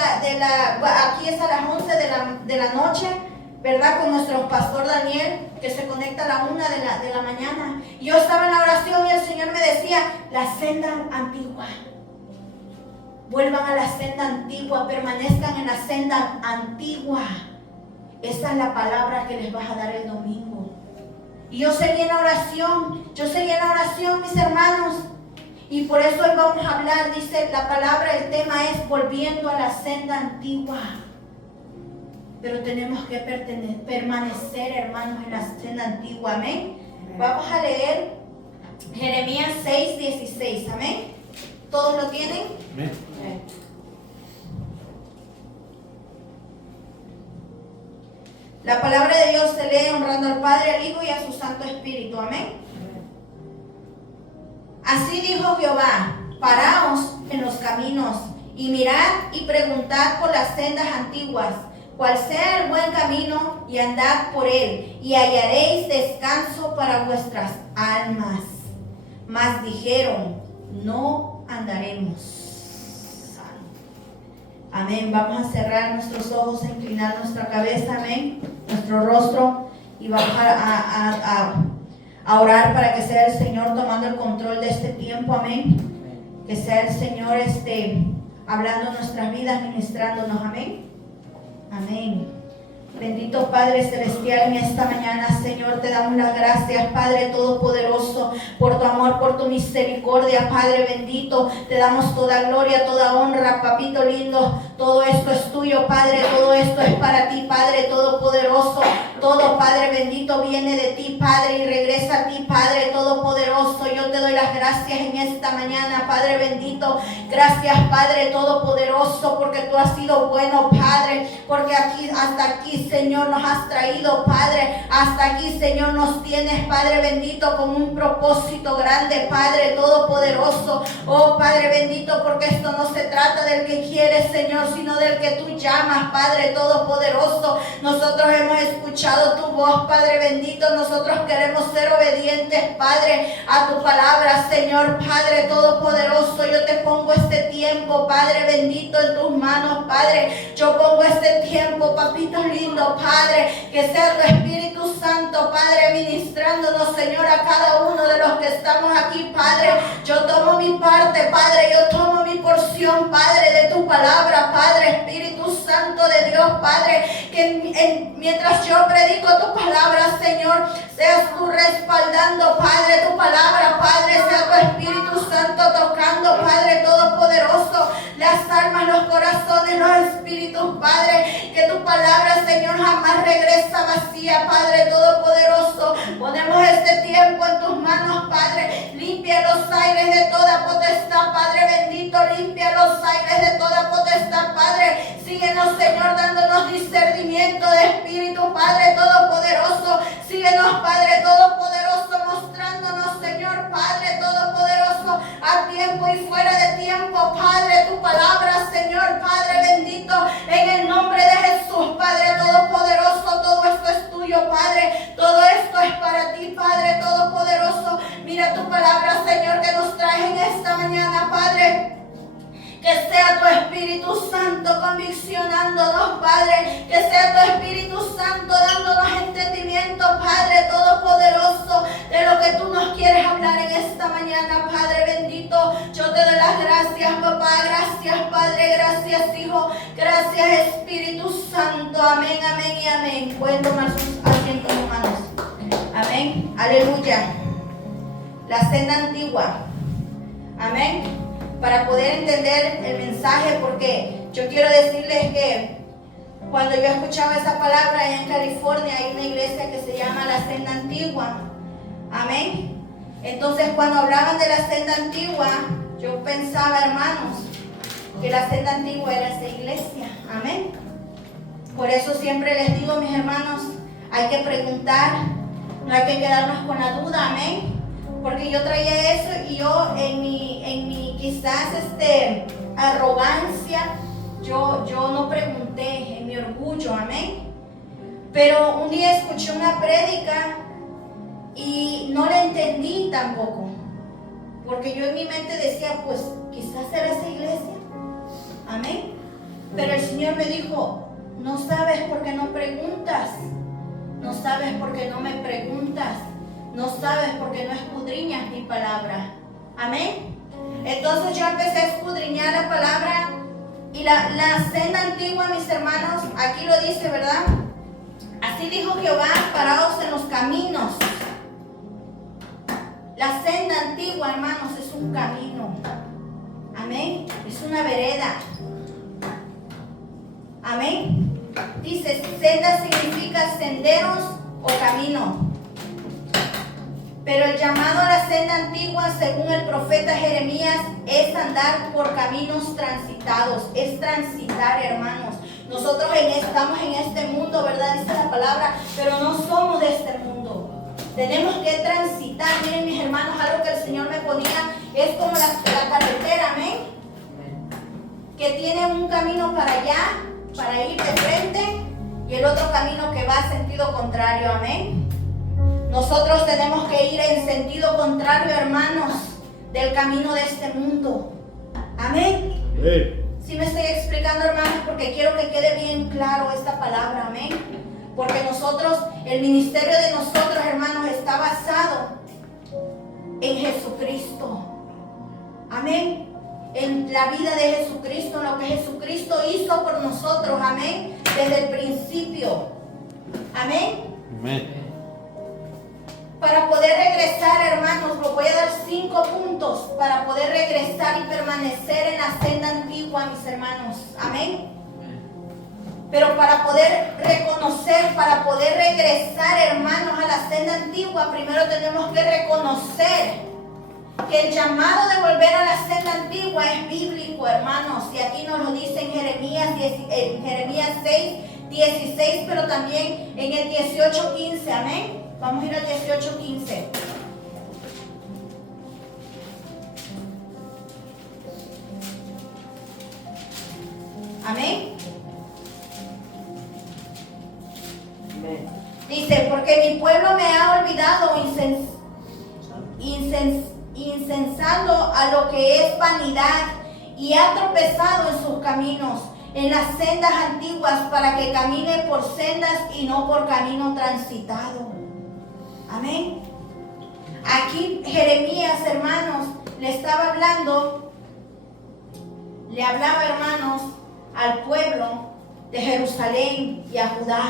aquí es a las 11 de la noche, ¿verdad? Con nuestro pastor Daniel, que se conecta a la 1 de la mañana. Y yo estaba en la oración y el Señor me decía, la senda antigua. Vuelvan a la senda antigua, permanezcan en la senda antigua. Esa es la palabra que les vas a dar el domingo. Y yo seguí en la oración, mis hermanos. Y por eso hoy vamos a hablar, dice la palabra, el tema es volviendo a la senda antigua. Pero tenemos que permanecer, hermanos, en la senda antigua, amén. Vamos a leer Jeremías 6:16, amén. ¿Todos lo tienen? Amén. La palabra de Dios se lee honrando al Padre, al Hijo y a su Santo Espíritu, amén. Así dijo Jehová, paraos en los caminos y mirad y preguntad por las sendas antiguas, cuál sea el buen camino, y andad por él, y hallaréis descanso para vuestras almas. Mas dijeron, no andaremos. Amén. Vamos a cerrar nuestros ojos, a inclinar nuestra cabeza, amén, nuestro rostro, y vamos a orar para que sea el Señor tomando el control de este tiempo, amén. Que sea el Señor hablando en nuestras vidas, ministrándonos, amén. Amén. Bendito Padre Celestial, en esta mañana, Señor, te damos las gracias, Padre Todopoderoso, por tu amor, por tu misericordia, Padre bendito. Te damos toda gloria, toda honra, Papito lindo. Todo esto es tuyo, Padre, todo esto es para ti, Padre Todopoderoso. Todo, Padre bendito, viene de ti, Padre, y regresa a ti, Padre Todopoderoso. Yo te doy las gracias en esta mañana, Padre bendito. Gracias, Padre Todopoderoso, porque tú has sido bueno, Padre, porque hasta aquí, Señor, nos has traído, Padre. Hasta aquí, Señor, nos tienes, Padre bendito, con un propósito grande, Padre Todopoderoso. Oh, Padre bendito, porque esto no se trata del que quieres, Señor, sino del que tú llamas, Padre Todopoderoso. Nosotros hemos escuchado tu voz, Padre bendito. Nosotros queremos ser obedientes, Padre, a tu palabra, Señor, Padre Todopoderoso. Yo te pongo este tiempo, Padre bendito, en tus manos, Padre. Yo pongo este tiempo, Papito lindo, Padre, que sea tu Espíritu Santo, Padre, ministrándonos, Señor, a cada uno de los que estamos aquí, Padre. Yo tomo mi parte, Padre, yo tomo mi porción, Padre, de tu palabra, Padre, Espíritu Santo de Dios, Padre, que mientras yo predico tu palabra, Señor, seas tú respaldando, Padre, tu palabra, Padre, sea tu Espíritu Santo tocando, Padre Todopoderoso, las almas, los corazones, los espíritus, Padre, que tu palabra, Señor, jamás regresa vacía, Padre Todopoderoso. Ponemos este tiempo en tus manos, Padre. Limpia los aires de toda potestad, Padre bendito. Limpia los aires de toda potestad, Padre. Síguenos, Señor, dándonos discernimiento de espíritu, Padre Todopoderoso. Síguenos, Padre Todopoderoso, mostrándonos, Señor, Padre Todopoderoso, a tiempo y fuera de tiempo, Padre, tu palabra, Señor, Padre bendito, en el nombre de Jesús, Padre Todopoderoso. Todo esto es tuyo, Padre. Todo esto es para ti, Padre Todopoderoso. Mira tu palabra, Señor, que nos trae en esta mañana, Padre. Que sea tu Espíritu Santo conviccionándonos, Padre. Que sea tu Espíritu Santo dándonos entendimiento, Padre Todopoderoso, de lo que tú nos quieres hablar en esta mañana, Padre bendito. Yo te doy las gracias, papá. Gracias, Padre. Gracias, Hijo. Gracias, Espíritu Santo. Amén, amén y amén. Pueden tomar sus asientos, hermanos. Amén. Aleluya. La senda antigua. Amén. Para poder entender el mensaje, porque yo quiero decirles que cuando yo escuchaba esa palabra allá en California, hay una iglesia que se llama la Senda Antigua. Amén. Entonces, cuando hablaban de la Senda Antigua, yo pensaba, hermanos, que la Senda Antigua era esa iglesia. Amén. Por eso siempre les digo, mis hermanos, hay que preguntar, no hay que quedarnos con la duda. Amén. Porque yo traía eso y yo en mi quizás arrogancia, yo no pregunté, en mi orgullo, amén. Pero un día escuché una prédica y no la entendí tampoco, porque yo en mi mente decía, pues quizás era esa iglesia, amén. Pero el Señor me dijo, no sabes por qué no preguntas, no sabes por qué no me preguntas, no sabes por qué no escudriñas mi palabra. Amén. Entonces yo empecé a escudriñar la palabra y la senda antigua, mis hermanos, aquí lo dice, ¿verdad? Así dijo Jehová, paraos en los caminos. La senda antigua, hermanos, es un camino. Amén. Es una vereda. Amén. Dice, senda significa senderos o camino. Pero el llamado a la senda antigua, según el profeta Jeremías, es andar por caminos transitados. Es transitar, hermanos. Nosotros estamos en este mundo, ¿verdad? Dice la palabra, pero no somos de este mundo. Tenemos que transitar. Miren, mis hermanos, algo que el Señor me ponía es como la carretera, amén, que tiene un camino para allá, para ir de frente, y el otro camino que va en sentido contrario, amén. Nosotros tenemos que ir en sentido contrario, hermanos, del camino de este mundo. Amén. Sí me estoy explicando, hermanos, porque quiero que quede bien claro esta palabra, amén. Porque nosotros, el ministerio de nosotros, hermanos, está basado en Jesucristo. Amén. En la vida de Jesucristo, en lo que Jesucristo hizo por nosotros, amén, desde el principio. Amén. Amén. Para poder regresar, hermanos, les voy a dar 5 puntos para poder regresar y permanecer en la senda antigua, mis hermanos. Amén. Pero para poder reconocer, para poder regresar, hermanos, a la senda antigua, primero tenemos que reconocer que el llamado de volver a la senda antigua es bíblico, hermanos. Y aquí nos lo dice en Jeremías 6, 16, pero también en el 18, 15. Amén. Vamos a ir al 18, 15. Amén. Dice, porque mi pueblo me ha olvidado incensando a lo que es vanidad y ha tropezado en sus caminos, en las sendas antiguas, para que camine por sendas y no por camino transitado. Amén. Aquí Jeremías, hermanos, le hablaba, hermanos, al pueblo de Jerusalén y a Judá.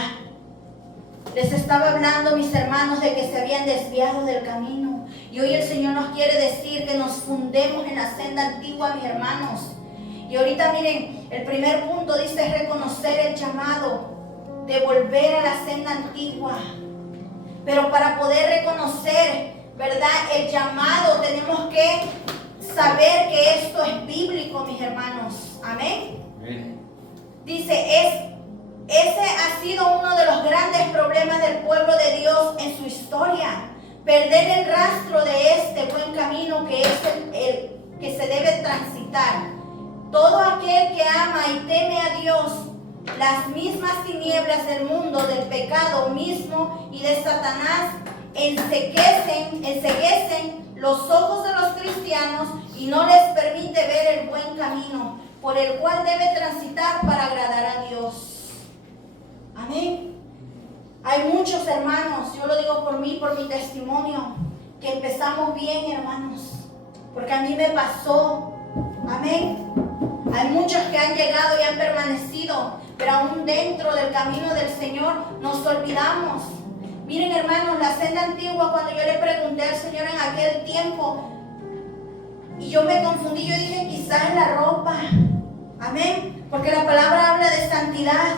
Les estaba hablando, mis hermanos, de que se habían desviado del camino. Y hoy el Señor nos quiere decir que nos fundemos en la senda antigua, mis hermanos. Y ahorita miren, el primer punto dice reconocer el llamado de volver a la senda antigua. Pero para poder reconocer, ¿verdad?, el llamado, tenemos que saber que esto es bíblico, mis hermanos. Amén. Dice, ese ha sido uno de los grandes problemas del pueblo de Dios en su historia. Perder el rastro de este buen camino que es el que se debe transitar. Todo aquel que ama y teme a Dios, las mismas tinieblas del mundo, del pecado mismo y de Satanás, enceguecen los ojos de los cristianos y no les permite ver el buen camino por el cual debe transitar para agradar a Dios. Amén. Hay muchos hermanos, yo lo digo por mí, por mi testimonio, que empezamos bien, hermanos, porque a mí me pasó. Amén. Hay muchos que han llegado y han permanecido, pero aún dentro del camino del Señor nos olvidamos. Miren, hermanos, la senda antigua, cuando yo le pregunté al Señor en aquel tiempo, y yo me confundí, yo dije, quizás es la ropa. Amén. Porque la palabra habla de santidad.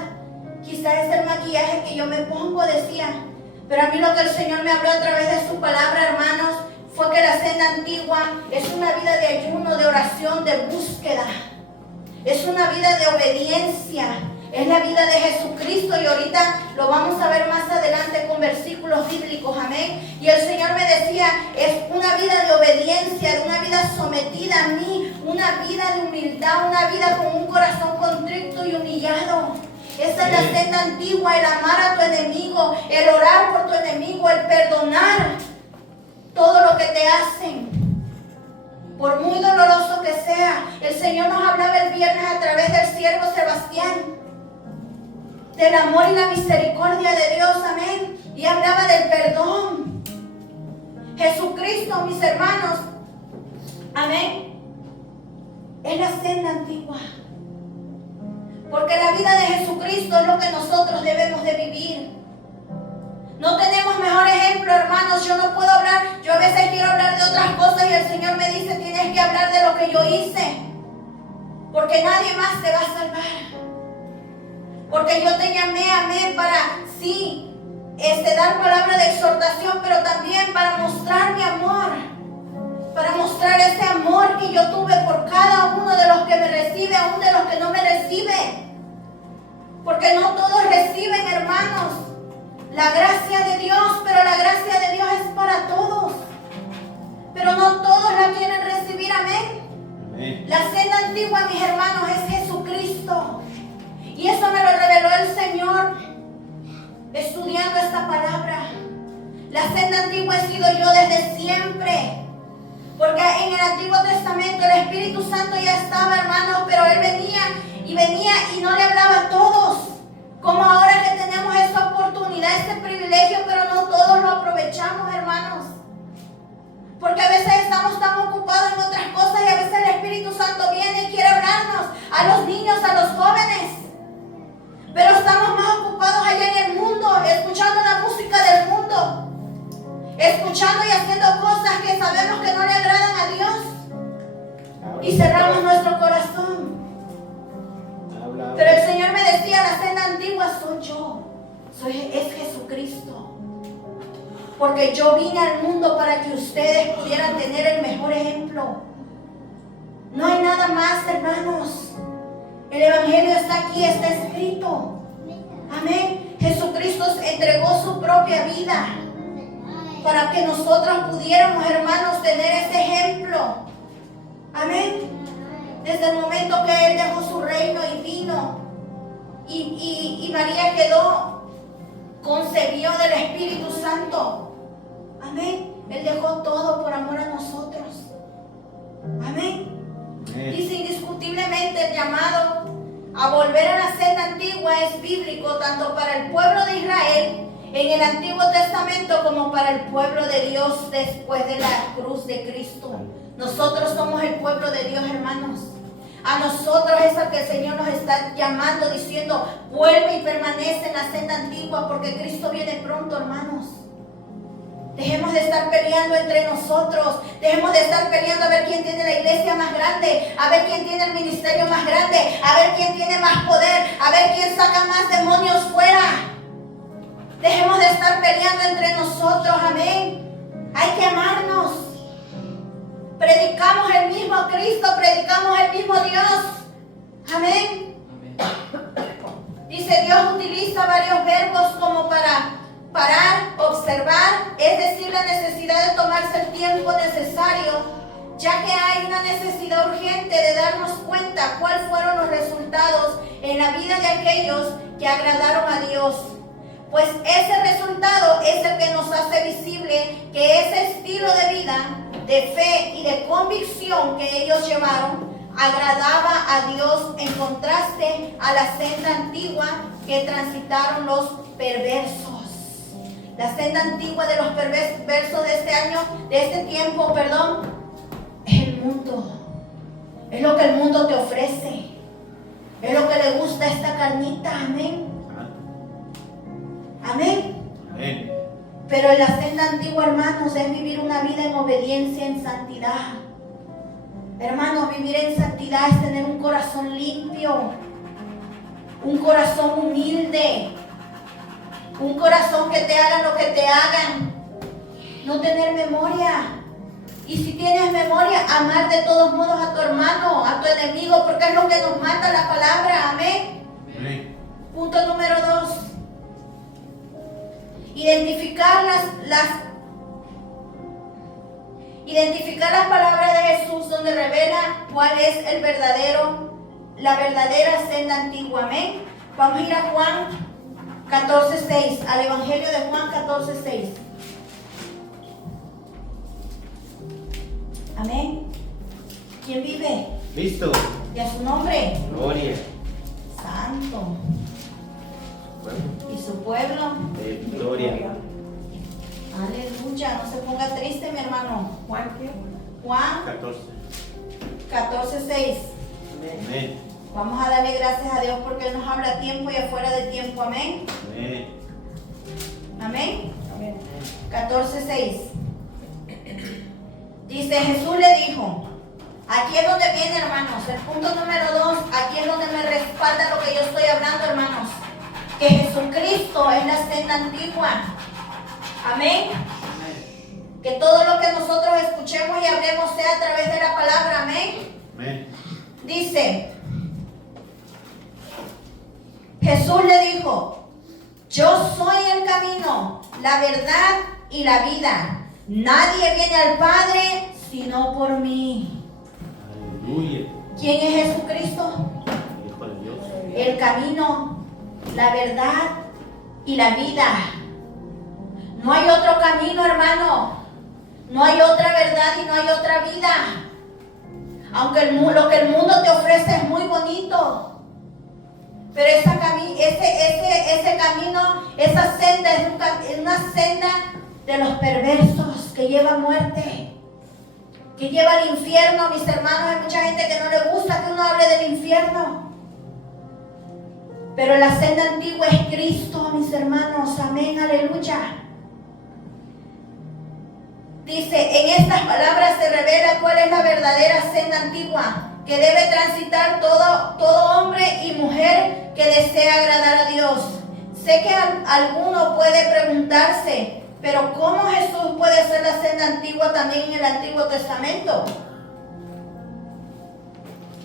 Quizás es el maquillaje que yo me pongo, decía. Pero a mí lo que el Señor me habló a través de su palabra, hermanos, fue que la senda antigua es una vida de ayuno, de oración, de búsqueda. Es una vida de obediencia. Es la vida de Jesucristo, y ahorita lo vamos a ver más adelante con versículos bíblicos. Amén. Y el Señor me decía, es una vida de obediencia, de una vida sometida a mí, una vida de humildad, una vida con un corazón contrito y humillado. Esa es la senda antigua, el amar a tu enemigo, el orar por tu enemigo, el perdonar todo lo que te hacen. por muy doloroso que sea. El Señor nos hablaba el viernes a través del siervo Sebastián, del amor y la misericordia de Dios, amén. Y hablaba del perdón. Jesucristo, mis hermanos, amén, es la senda antigua. Porque la vida de Jesucristo es lo que nosotros debemos de vivir. No tenemos mejor ejemplo, hermanos. Yo no puedo hablar, yo a veces quiero hablar de otras cosas y el Señor me dice, tienes que hablar de lo que yo hice. Porque nadie más te va a salvar. Porque yo te llamé, amén, para, sí, dar palabra de exhortación, pero también para mostrar mi amor. Para mostrar ese amor que yo tuve por cada uno de los que me recibe, aún de los que no me reciben. Porque no todos reciben, hermanos, la gracia de Dios, pero la gracia de Dios es para todos. Pero no todos la quieren recibir, amén. Amén. La senda antigua, mis hermanos, es Jesucristo. Y eso me lo reveló el Señor estudiando esta palabra. La senda antigua he sido yo desde siempre. Porque en el Antiguo Testamento el Espíritu Santo ya estaba, hermanos, pero Él venía y no le hablaba a todos. Como ahora que tenemos esta oportunidad, este privilegio, pero no todos lo aprovechamos, hermanos. Porque a veces estamos tan ocupados en otras cosas y a veces el Espíritu Santo viene y quiere hablarnos a los niños, a los jóvenes. Pero estamos más ocupados allá en el mundo, escuchando la música del mundo, escuchando y haciendo cosas que sabemos que no le agradan a Dios, y cerramos nuestro corazón. Pero el Señor me decía, la senda antigua soy yo, es Jesucristo. Porque yo vine al mundo para que ustedes pudieran tener el mejor ejemplo. No hay nada más, hermanos. El Evangelio está aquí, está escrito. Amén. Jesucristo entregó su propia vida para que nosotros pudiéramos, hermanos, tener ese ejemplo. Amén. Desde el momento que Él dejó su reino y vino, y María concebió del Espíritu Santo. Amén. Él dejó todo por amor a nosotros. Amén. Dice indiscutiblemente el llamado a volver a la senda antigua es bíblico tanto para el pueblo de Israel en el Antiguo Testamento como para el pueblo de Dios después de la cruz de Cristo. Nosotros somos el pueblo de Dios, hermanos. A nosotros es al que el Señor nos está llamando, diciendo, vuelve y permanece en la senda antigua porque Cristo viene pronto, hermanos. Dejemos de estar peleando entre nosotros. Dejemos de estar peleando a ver quién tiene la iglesia más grande, a ver quién tiene el ministerio más grande, a ver quién tiene más poder, a ver quién saca más demonios fuera. Dejemos de estar peleando entre nosotros, amén. Hay que amarnos. Predicamos el mismo Cristo, predicamos el mismo Dios. Amén. Dice, Dios utiliza varios verbos como para parar, observar, es decir, la necesidad de tomarse el tiempo necesario, ya que hay una necesidad urgente de darnos cuenta cuáles fueron los resultados en la vida de aquellos que agradaron a Dios. Pues ese resultado es el que nos hace visible que ese estilo de vida, de fe y de convicción que ellos llevaron, agradaba a Dios en contraste a la senda antigua que transitaron los perversos. La senda antigua de los perversos de este año, de este tiempo, es el mundo. Es lo que el mundo te ofrece. Es lo que le gusta a esta carnita, amén. Amén. Amén. Pero en la senda antigua, hermanos, es vivir una vida en obediencia, en santidad. Hermanos, vivir en santidad es tener un corazón limpio, un corazón humilde, un corazón que te hagan lo que te hagan, no tener memoria. Y si tienes memoria, amar de todos modos a tu hermano, a tu enemigo, porque es lo que nos manda la palabra, amén. Amén. Punto número 2. Identificar las palabras de Jesús donde revela cuál es la verdadera senda antigua, amén. Vamos a ir a Juan 14:6, al Evangelio de Juan 14:6. Amén. ¿Quién vive? Cristo. ¿Y a su nombre? Gloria. Santo. Bueno, ¿Y su pueblo? gloria. Aleluya. No se ponga triste, mi hermano. Juan, ¿qué? Juan 14:6. Amén. Vamos a darle gracias a Dios porque Él nos habla a tiempo y afuera de tiempo. Amén. Amén. Amén. Amén. 14:6. Dice, Jesús le dijo, aquí es donde viene, hermanos, el punto número 2, aquí es donde me respalda lo que yo estoy hablando, hermanos, que Jesucristo es la senda antigua. Amén. Que todo lo que nosotros escuchemos y hablemos sea a través de la palabra. Amén. Amén. Dice, Jesús le dijo, yo soy el camino, la verdad y la vida. Nadie viene al Padre sino por mí. Aleluya. ¿Quién es Jesucristo? Hijo de Dios. El camino, la verdad y la vida. No hay otro camino, hermano. No hay otra verdad y no hay otra vida. Aunque lo que el mundo te ofrece es muy bonito. Pero ese camino, esa senda es una senda de los perversos que lleva a muerte, que lleva al infierno, mis hermanos. Hay mucha gente que no le gusta que uno hable del infierno. Pero la senda antigua es Cristo, mis hermanos. Amén, aleluya. Dice, en estas palabras se revela cuál es la verdadera senda antigua que debe transitar todo hombre y mujer que desea agradar a Dios. Sé que alguno puede preguntarse, pero ¿cómo Jesús puede ser la senda antigua también en el Antiguo Testamento?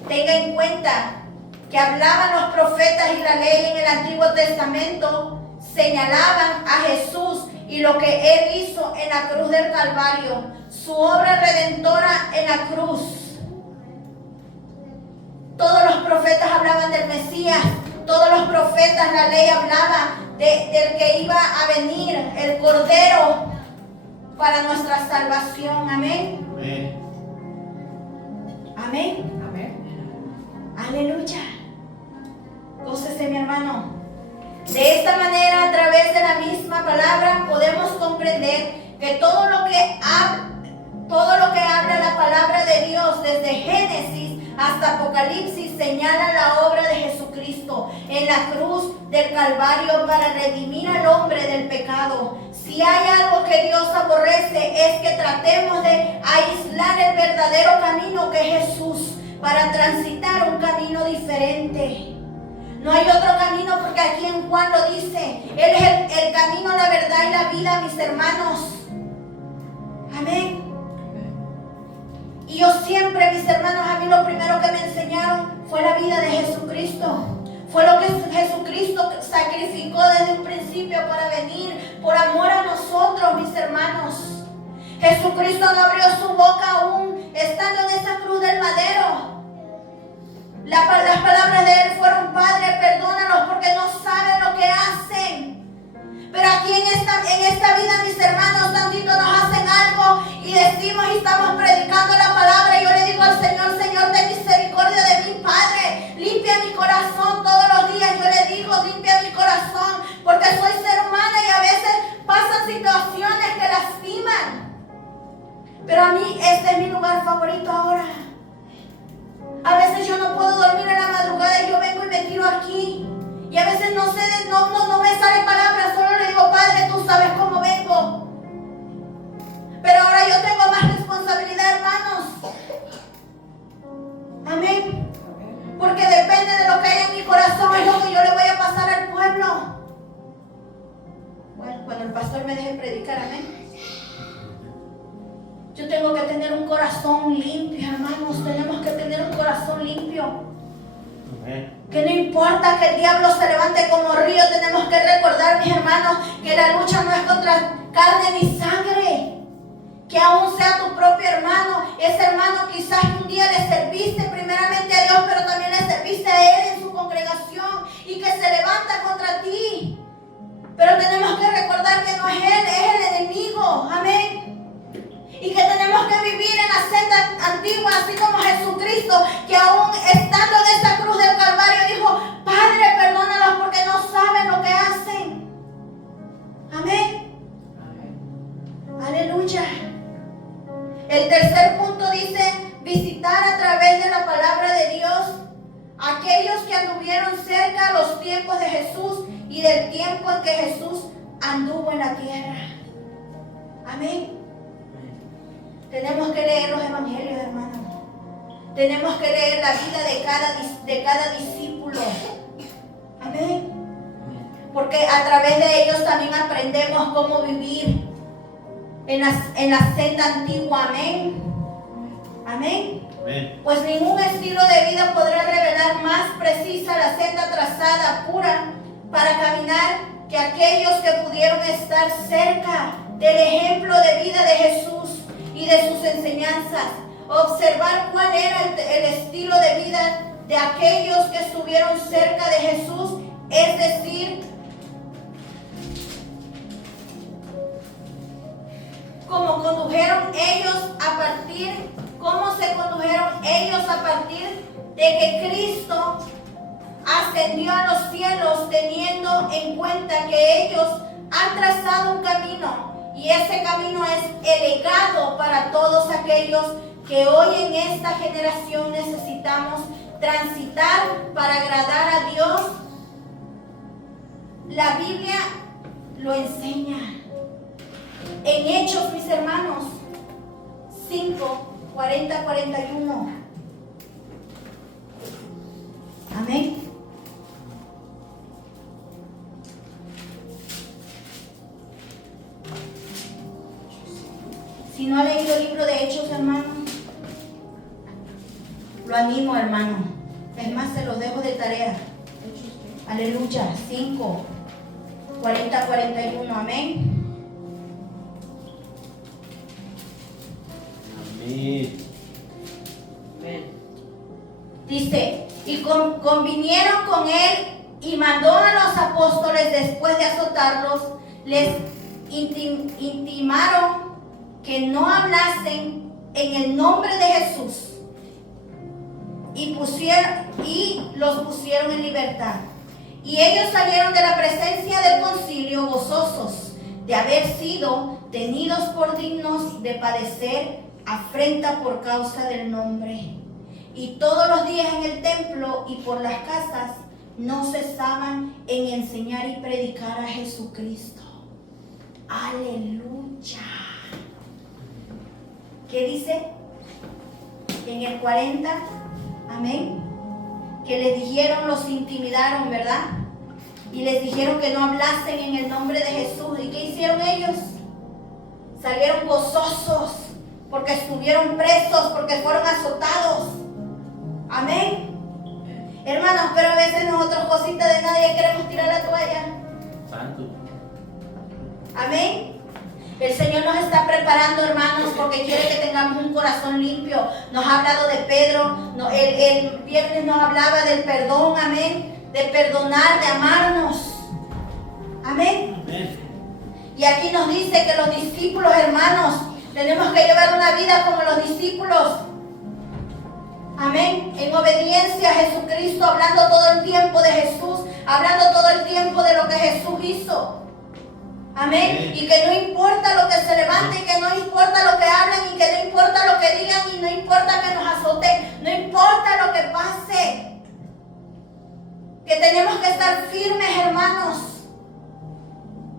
Tenga en cuenta que hablaban los profetas y la ley en el Antiguo Testamento, señalaban a Jesús y lo que Él hizo en la cruz del Calvario, su obra redentora en la cruz. Todos los profetas hablaban del Mesías, todos los profetas, la ley hablaba del que iba a venir, el Cordero, para nuestra salvación. Amén. Amén. Amén. Amén. Aleluya. Gócese, mi hermano. De esta manera, a través de la misma palabra, podemos comprender que todo lo que habla la palabra de Dios, desde Génesis hasta Apocalipsis, señala la obra de Jesucristo en la cruz del Calvario para redimir al hombre del pecado. Si hay algo que Dios aborrece, es que tratemos de aislar el verdadero camino que es Jesús para transitar un camino diferente. No hay otro camino, porque aquí en Juan lo dice. Él es el camino, la verdad y la vida, mis hermanos. Amén. Y yo siempre, mis hermanos, a mí lo primero que me enseñaron fue la vida de Jesucristo. Fue lo que Jesucristo sacrificó desde un principio para venir por amor a nosotros, mis hermanos. Jesucristo no abrió su boca aún estando en esa cruz del madero. Las palabras de Él fueron: Padre, perdónalos porque no saben lo que hacen. Pero aquí en esta vida, mis hermanos, tantito nos hacen algo y decimos y estamos predicando la palabra. Y yo le digo al Señor: Señor, ten misericordia de mí, Padre. Limpia mi corazón todos los días. Yo le digo: limpia mi corazón, porque soy ser humana y a veces pasan situaciones que lastiman. Pero a mí este es mi lugar favorito ahora. A veces yo no puedo dormir en la madrugada y yo vengo y me tiro aquí. Y a veces no me salen palabras, solo le digo: Padre, tú sabes cómo vengo. Pero ahora yo tengo más responsabilidad, hermanos. Amén. Porque depende de lo que hay en mi corazón, es lo que yo le voy a pasar al pueblo. Bueno, cuando el pastor me deje predicar, amén. Yo tengo que tener un corazón limpio, hermanos. Tenemos que tener un corazón limpio. Amén. Que no importa que el diablo se levante como río, tenemos que recordar, mis hermanos, que la lucha no es contra carne ni sangre. Que aún sea tu propio hermano, ese hermano quizás un día le serviste primeramente a Dios, pero también le serviste a Él en su congregación y que se levanta contra ti. Pero tenemos que recordar que no es Él, es el enemigo. Amén. Y que tenemos que vivir en la senda antigua, así como Jesús que anduvieron cerca los tiempos de Jesús y del tiempo en que Jesús anduvo en la tierra. Amén. Tenemos que leer los evangelios, hermanos. Tenemos que leer la vida de cada discípulo. Amén. Porque a través de ellos también aprendemos cómo vivir en la senda antigua. Amén. Amén. Amén. Pues ningún estilo de vida podrá revelar más precisa la senda trazada, pura, para caminar que aquellos que pudieron estar cerca del ejemplo de vida de Jesús y de sus enseñanzas. Observar cuál era el estilo de vida de aquellos que estuvieron cerca de Jesús, es decir, cómo se condujeron ellos a partir de que Cristo ascendió a los cielos, teniendo en cuenta que ellos han trazado un camino, y ese camino es el legado para todos aquellos que hoy en esta generación necesitamos transitar para agradar a Dios. La Biblia lo enseña. En Hechos, mis hermanos, 5, 40, 41. Amén. Si no ha leído el libro de Hechos, hermano, lo animo, hermano. Es más, se los dejo de tarea. Aleluya. 5, 40, 41. Amén. Dice, y convinieron con él y mandó a los apóstoles, después de azotarlos, les intimaron que no hablasen en el nombre de Jesús, y los pusieron en libertad. Y ellos salieron de la presencia del concilio gozosos de haber sido tenidos por dignos de padecer afrenta por causa del nombre. Y todos los días en el templo y por las casas no cesaban en enseñar y predicar a Jesucristo. Aleluya. ¿Qué dice? En el 40, amén, que les dijeron, los intimidaron, ¿verdad? Y les dijeron que no hablasen en el nombre de Jesús. ¿Y qué hicieron ellos? Salieron gozosos porque estuvieron presos, porque fueron azotados. Amén. Hermanos, pero a veces nosotros, cositas de nadie, queremos tirar la toalla. Santo. Amén. El Señor nos está preparando, hermanos, porque quiere que tengamos un corazón limpio. Nos ha hablado de Pedro, el viernes nos hablaba del perdón, amén, de perdonar, de amarnos. Amén. Amén. Y aquí nos dice que los discípulos, hermanos, tenemos que llevar una vida como los discípulos. Amén. En obediencia a Jesucristo, hablando todo el tiempo de Jesús, hablando todo el tiempo de lo que Jesús hizo. Amén. Y que no importa lo que se levante, y que no importa lo que hablen, y que no importa lo que digan, y no importa que nos azoten, no importa lo que pase. Que tenemos que estar firmes, hermanos.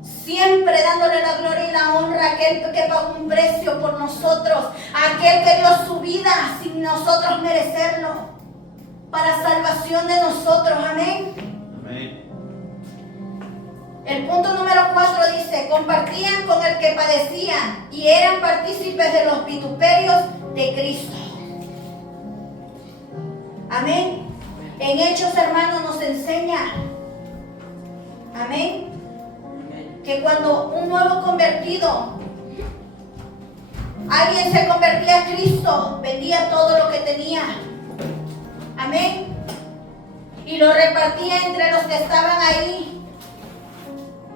Siempre dándole la gloria y la honra a aquel que pagó un precio por nosotros, a aquel que dio su vida sin nosotros merecerlo, para salvación de nosotros. Amén. Amén. El punto número 4 dice, compartían con el que padecía y eran partícipes de los vituperios de Cristo. Amén. En Hechos, hermanos, nos enseña, amén, que cuando un nuevo convertido, alguien se convertía a Cristo, vendía todo lo que tenía, amén, y lo repartía entre los que estaban ahí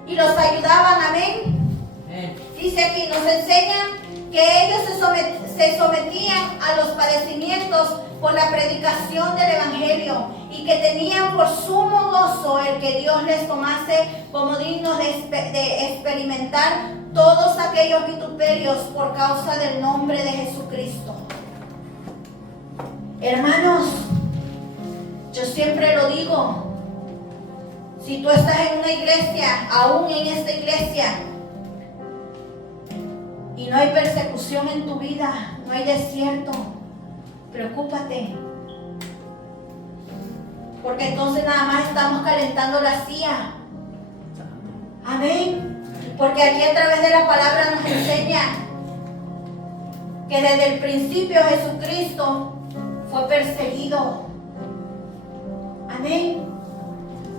y los ayudaban, amén. Dice aquí, nos enseña que ellos se sometían a los padecimientos por la predicación del Evangelio, y que tenían por sumo gozo el que Dios les tomase como dignos de experimentar todos aquellos vituperios por causa del nombre de Jesucristo. Hermanos, Yo siempre lo digo. Si tú estás en una iglesia, aún en esta iglesia, y no hay persecución en tu vida, no hay desierto, preocúpate. Porque entonces nada más estamos calentando la silla. Amén. Porque aquí a través de la palabra nos enseña que desde el principio Jesucristo fue perseguido. Amén.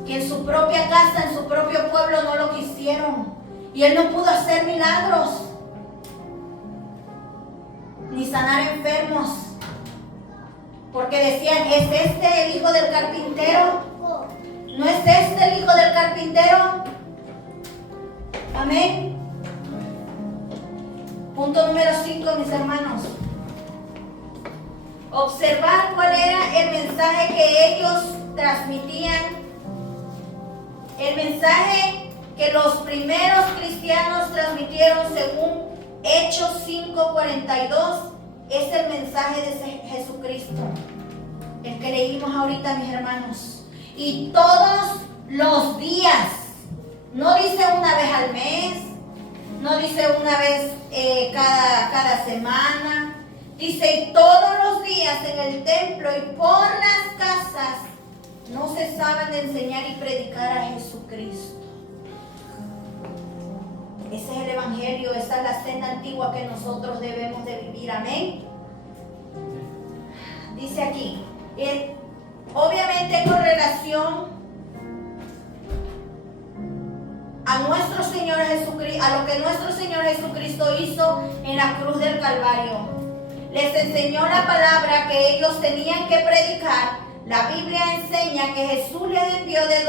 Que en su propia casa, en su propio pueblo no lo quisieron. Y Él no pudo hacer milagros. Ni sanar enfermos. Porque decían, ¿es este el hijo del carpintero? ¿No es este el hijo del carpintero? Amén. Punto número 5, mis hermanos. Observar cuál era el mensaje que ellos transmitían. El mensaje que los primeros cristianos transmitieron según Hechos 5:42 es el mensaje de Jesucristo, el que leímos ahorita, mis hermanos. Y todos los días, no dice una vez al mes, no dice una vez cada semana, dice y todos los días en el templo y por las casas no cesaban de enseñar y predicar a Jesucristo. Ese es el evangelio, esa es la senda antigua que nosotros debemos de vivir. Amén. Dice aquí, obviamente con relación a nuestro Señor Jesucristo, a lo que nuestro Señor Jesucristo hizo en la cruz del Calvario. Les enseñó la palabra que ellos tenían que predicar. La Biblia enseña que Jesús les envió de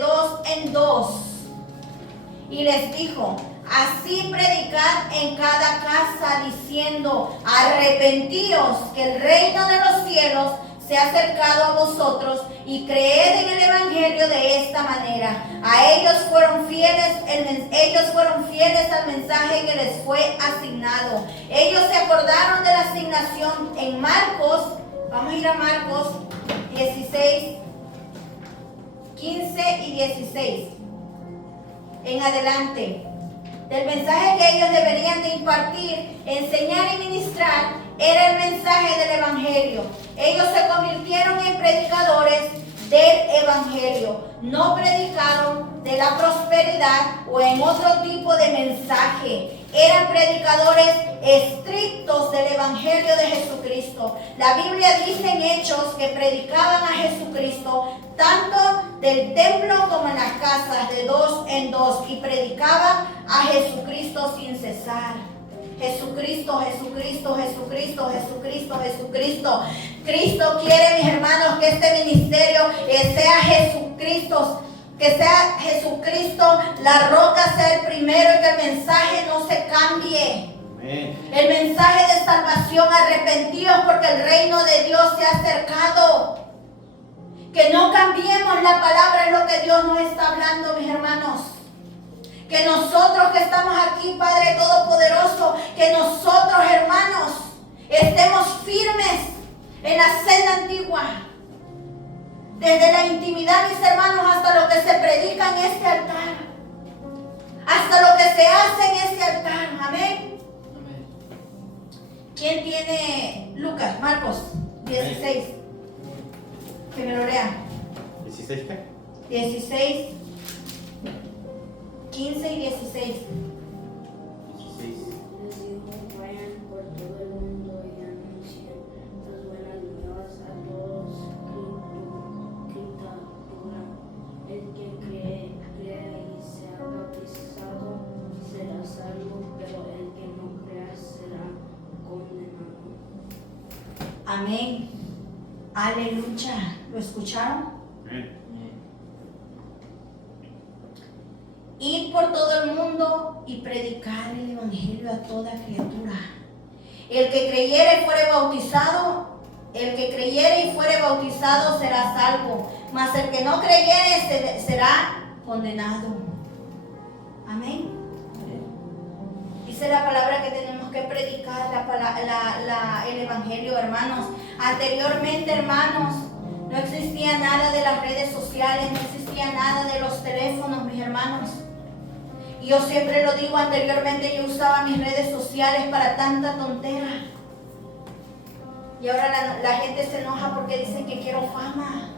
dos en dos y les dijo: así predicad en cada casa diciendo, arrepentíos, que el reino de los cielos se ha acercado a vosotros, y creed en el evangelio de esta manera. Ellos fueron fieles al mensaje que les fue asignado. Ellos se acordaron de la asignación en Marcos. Vamos a ir a Marcos 16, 15 y 16 en adelante. Del mensaje que ellos deberían de impartir, enseñar y ministrar, era el mensaje del evangelio. Ellos se convirtieron en predicadores del evangelio. No predicaron de la prosperidad o en otro tipo de mensaje. Eran predicadores estrictos del evangelio de Jesucristo. La Biblia dice en Hechos que predicaban a Jesucristo tanto del templo como en las casas, de dos en dos, y predicaban a Jesucristo sin cesar. Jesucristo, Jesucristo, Jesucristo, Jesucristo, Jesucristo. Cristo quiere, mis hermanos, que este ministerio sea Jesucristo. Que sea Jesucristo, la roca sea el primero, y que el mensaje no se cambie. Amén. El mensaje de salvación, arrepentidos porque el reino de Dios se ha acercado. Que no cambiemos la palabra, es lo que Dios nos está hablando, mis hermanos. Que nosotros que estamos aquí, Padre Todopoderoso, que nosotros, hermanos, estemos firmes en la senda antigua. Desde la intimidad, mis hermanos, hasta lo que se predica en este altar. Hasta lo que se hace en este altar. Amén. Amén. ¿Quién tiene Lucas, Marcos 16? Que me lo lea. ¿16 qué? 16, 15 y 16. 16. Les dijo, vayan por todo el mundo y anuncien las buenas nuevas a todos criatura. El que crea y sea bautizado será salvo, pero el que no crea será condenado. Amén. Aleluya. ¿Lo escucharon? Amén. Ir por todo el mundo y predicar el evangelio a toda criatura. El que creyere y fuere bautizado será salvo, mas el que no creyere será condenado. Amén. Dice la palabra que tenemos que predicar el evangelio, hermanos. Anteriormente, hermanos, No existía nada de las redes sociales, no existía nada de los teléfonos, mis hermanos. Y yo siempre lo digo, anteriormente yo usaba mis redes sociales para tanta tontera. Y ahora la gente se enoja porque dicen que quiero fama.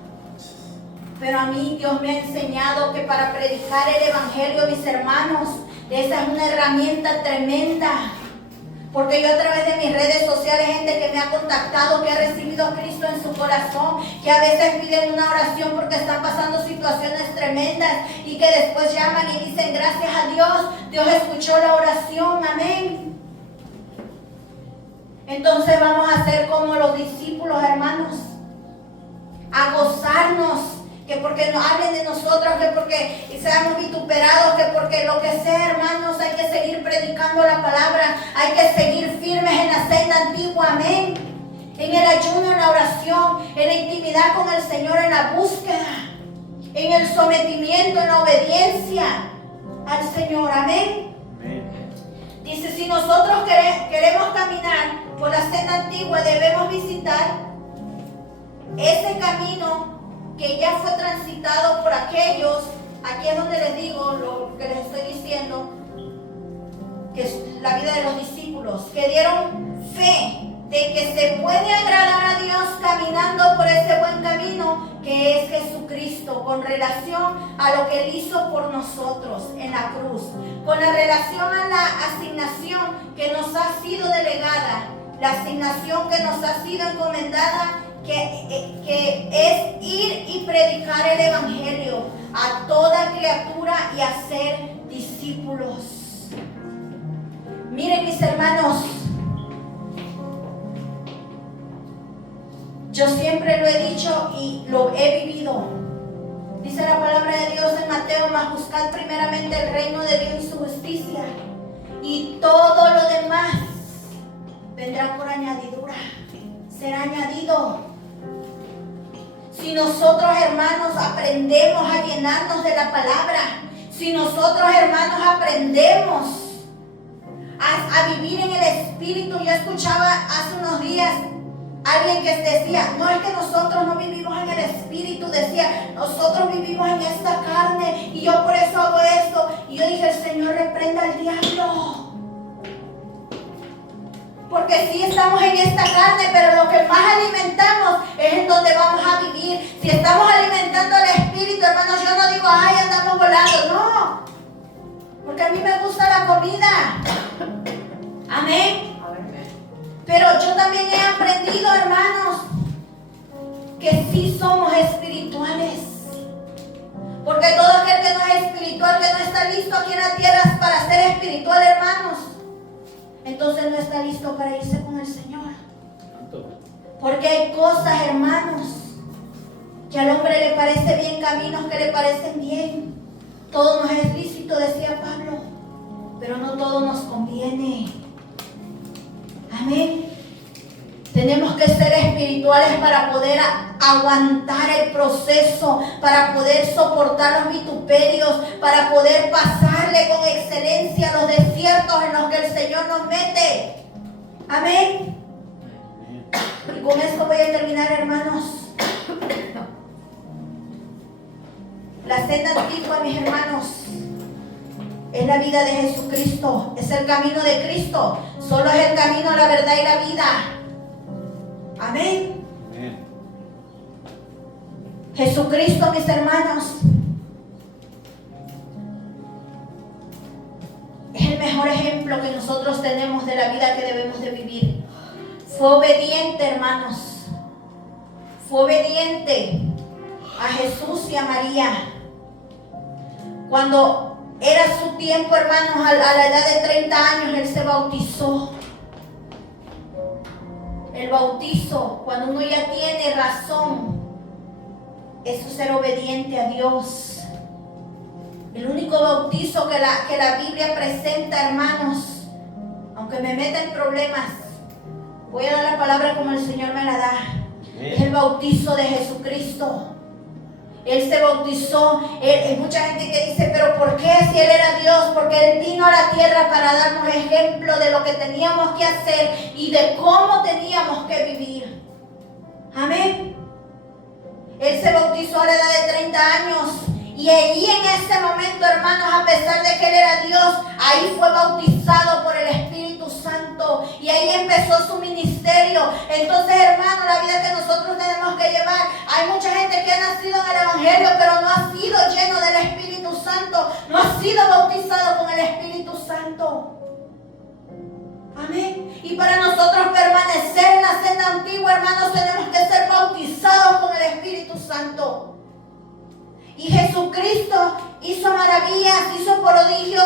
Pero a mí Dios me ha enseñado que para predicar el evangelio, mis hermanos, esa es una herramienta tremenda. Porque yo a través de mis redes sociales, gente que me ha contactado, que ha recibido a Cristo en su corazón, que a veces piden una oración porque están pasando situaciones tremendas y que después llaman y dicen gracias a Dios, Dios escuchó la oración, amén. Entonces vamos a ser como los discípulos, hermanos, a gozarnos, que porque no hablen de nosotros, que porque seamos vituperados, que porque lo que sea, hermanos, hay que seguir predicando la palabra, hay que seguir firmes en la senda antigua, amén. En el ayuno, en la oración, en la intimidad con el Señor, en la búsqueda, en el sometimiento, en la obediencia al Señor, amén. Dice, si nosotros queremos caminar por la senda antigua, debemos visitar ese camino que ya fue transitado por aquellos. Aquí es donde les digo lo que les estoy diciendo, que es la vida de los discípulos, que dieron fe de que se puede agradar a Dios caminando por ese buen camino que es Jesucristo, con relación a lo que Él hizo por nosotros en la cruz, con la relación a la asignación que nos ha sido delegada, la asignación que nos ha sido encomendada, que es ir y predicar el evangelio a toda criatura y hacer discípulos. Miren, mis hermanos, yo siempre lo he dicho y lo he vivido. Dice la palabra de Dios en Mateo: mas buscad primeramente el reino de Dios y su justicia, y todo lo demás vendrá por añadidura, será añadido. Si nosotros, hermanos, aprendemos a llenarnos de la palabra, si nosotros, hermanos, aprendemos a vivir en el Espíritu. Yo escuchaba hace unos días alguien que decía, no es que nosotros no vivimos en el Espíritu, decía, nosotros vivimos en esta carne y yo por eso hago esto. Y yo dije, el Señor reprenda al diablo. Porque sí estamos en esta carne, pero lo que más alimentamos es en donde vamos a vivir. Si estamos alimentando al Espíritu, hermanos, yo no digo, ay, andamos volando, no. Porque a mí me gusta la comida. Amén. Pero yo también he aprendido, hermanos, que sí somos espirituales. Porque todo aquel que no es espiritual, que no está listo aquí en la tierra para ser espiritual, hermanos, entonces no está listo para irse con el Señor. Porque hay cosas, hermanos, que al hombre le parece bien, caminos que le parecen bien. Todo nos es lícito, decía Pablo, pero no todo nos conviene. Amén. Tenemos que ser espirituales para poder aguantar el proceso, para poder soportar los vituperios, para poder pasarle con excelencia los desiertos en los que el Señor nos mete. Amén. Y con esto voy a terminar, hermanos. La senda antigua, mis hermanos, es la vida de Jesucristo, es el camino de Cristo. Solo es el camino, la verdad y la vida. Amén. Amén. Jesucristo, mis hermanos, es el mejor ejemplo que nosotros tenemos de la vida que debemos de vivir. Fue obediente, hermanos. Fue obediente a Jesús y a María. Cuando era su tiempo, hermanos, a la edad de 30 años, Él se bautizó. El bautizo, cuando uno ya tiene razón, eso es ser obediente a Dios. El único bautizo que la Biblia presenta, hermanos, aunque me meta en problemas, voy a dar la palabra como el Señor me la da. Es el bautizo de Jesucristo. Él se bautizó. Hay mucha gente que dice, pero ¿por qué si Él era Dios? Porque Él vino a la tierra para darnos ejemplo de lo que teníamos que hacer y de cómo teníamos que vivir. Amén. Él se bautizó a la edad de 30 años. Y ahí en ese momento, hermanos, a pesar de que Él era Dios, ahí fue bautizado por el Espíritu Santo. Y ahí empezó su ministerio. Entonces, hermanos, la vida que nosotros tenemos que llevar. Hay mucha gente que ha nacido en el Evangelio, pero no ha sido lleno del Espíritu Santo. No ha sido bautizado con el Espíritu Santo. Amén. Y para nosotros permanecer en la senda antigua, hermanos, tenemos que ser bautizados con el Espíritu Santo. Y Jesucristo hizo maravillas, hizo prodigios,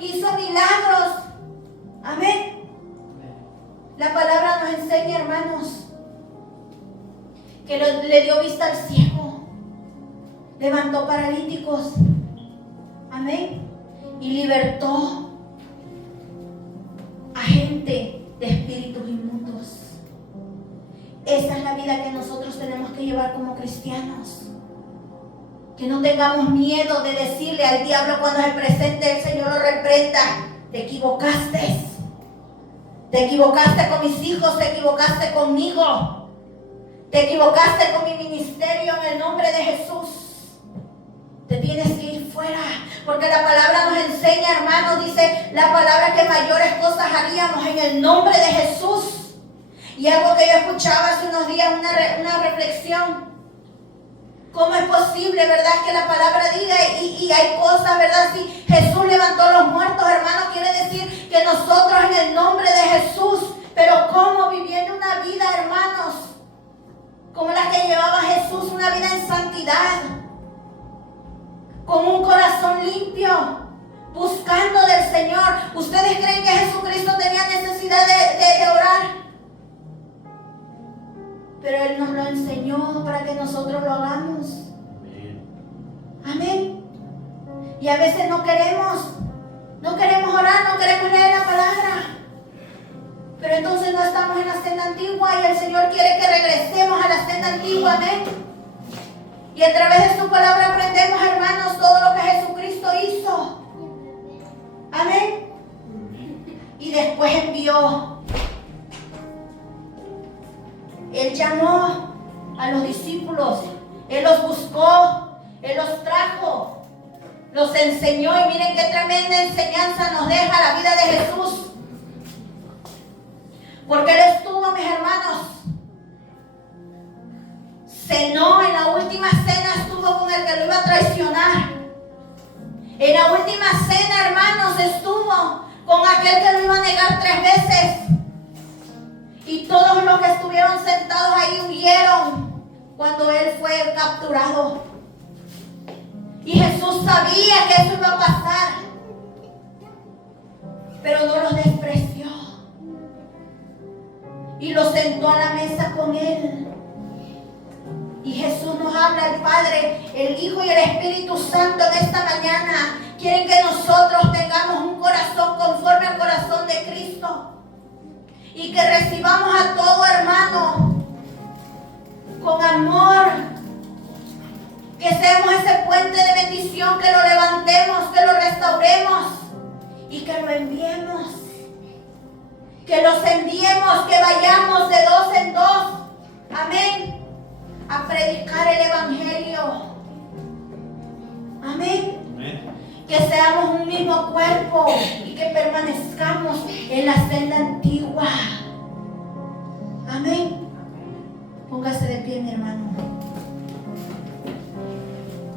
hizo milagros. Amén. La palabra nos enseña, hermanos, que le dio vista al ciego, levantó paralíticos. Amén. Y libertó a gente de espíritus inmundos. Esa es la vida que nosotros tenemos que llevar como cristianos. Que no tengamos miedo de decirle al diablo cuando se presente, el Señor lo reprenda. Te equivocaste. Te equivocaste con mis hijos, te equivocaste conmigo. Te equivocaste con mi ministerio en el nombre de Jesús. Te tienes que ir fuera. Porque la palabra nos enseña, hermanos, dice la palabra que mayores cosas haríamos en el nombre de Jesús. Y algo que yo escuchaba hace unos días, una reflexión. ¿Cómo es posible, verdad, que la palabra diga y hay cosas, verdad? Si Jesús levantó a los muertos, hermanos, quiere decir que nosotros en el nombre de Jesús, pero ¿cómo viviendo una vida, hermanos, como la que llevaba Jesús, una vida en santidad, con un corazón limpio, buscando del Señor? ¿Ustedes creen que Jesucristo tenía necesidad de orar? Pero Él nos lo enseñó para que nosotros lo hagamos. Amén. Y a veces no queremos orar, no queremos leer la palabra. Pero entonces no estamos en la senda antigua y el Señor quiere que regresemos a la senda antigua. Amén. Y a través de su palabra aprendemos, hermanos, todo lo que Jesucristo hizo. Amén. Y después envió. Él llamó a los discípulos, Él los buscó, Él los trajo, los enseñó. Y miren qué tremenda enseñanza nos deja la vida de Jesús. Porque Él estuvo, mis hermanos, cenó en la última cena, estuvo con el que lo iba a traicionar. En la última cena, hermanos, estuvo con aquel que lo iba a negar 3 veces. Y todos los que estuvieron sentados ahí huyeron cuando Él fue capturado. Y Jesús sabía que eso iba a pasar, pero no los despreció. Y los sentó a la mesa con Él. Y Jesús nos habla, el Padre, el Hijo y el Espíritu Santo en esta mañana. Quieren que nosotros tengamos un corazón conforme al corazón de Cristo. Y que recibamos a todo hermano con amor. Que seamos ese puente de bendición, que lo levantemos, que lo restauremos y que lo enviemos. Que los enviemos, que vayamos de 2 en 2. Amén. A predicar el Evangelio. Amén. Amén. Que seamos un mismo cuerpo y que permanezcamos en la senda antigua. Amén. Póngase de pie, mi hermano.